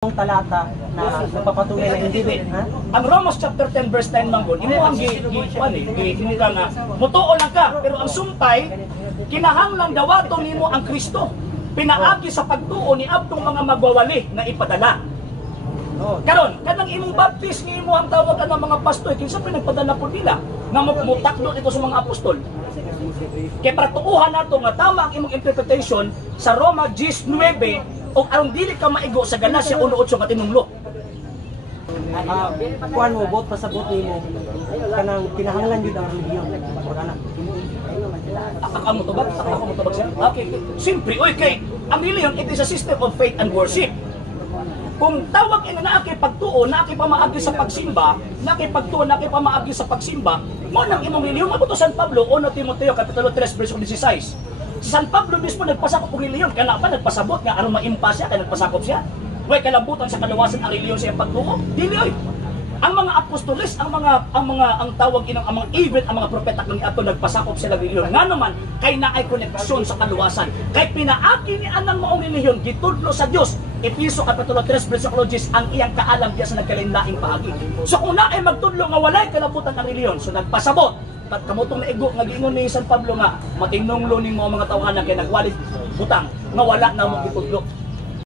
Ang talata na nagpapatunay na hindi ha? Ang Romans chapter 10 verse 9 manggol, imo ang gihimuga nga mutuo lang ka, pero ang sumpay kinahanglan dawaton nimo ang Kristo. Pinaagi sa pagtuo ni abtong mga magwawali na ipadala. Karon, kanang imong baptist ni imo ang tawag ang mga pastor, kinsa pa nagpadala po nila nga mutakdo ito sa mga apostol. Kaya para tuuhan nato nga tama ang imong interpretation sa Roma 10:9 o aron dili ka maigo sa Galacia 1:8 nga tinunglo. Kuan mo bot pasabot nimo kanang kinahanglan gyud ang relihiyon. Ana. Ako mo to ba? Ako mo to ba siya? Okay. Simpre, oy kay ang relihiyon it is a system of faith and worship. Kung tawag ina na aki pagtuo, na aki pamaagi sa pagsimba, na aki pagtuo, na aki pamaagi sa pagsimba, mo nang imong relihiyon mabuto San Pablo 1 Timoteo kapitulo 3 verse 16. Si San Pablo mismo nagpasakop og relihiyon, kana pa nagpasabot nga aron maimpa siya kay nagpasakop siya. Way kalambutan sa kaluwasan ang relihiyon sa iyang pagtuo. Dili oy. Ang mga apostoles, ang tawag inang ang mga event, ang mga propeta kung ato nagpasakop sila relihiyon. Nga naman kay naay koneksyon sa kaluwasan. Kay pinaagi ni anang maong relihiyon gitudlo sa Dios. Efeso kapitulo 3 verse 10 ang iyang kaalam diya sa nagkalain-laing paagi. So kung naay magtudlo nga walay kalambutan ang relihiyon, so nagpasabot at kamutong naigo nga giingon ni San Pablo nga matinunglo ning mga tawanan kay nagwalit butang nga wala na mo gitudlo.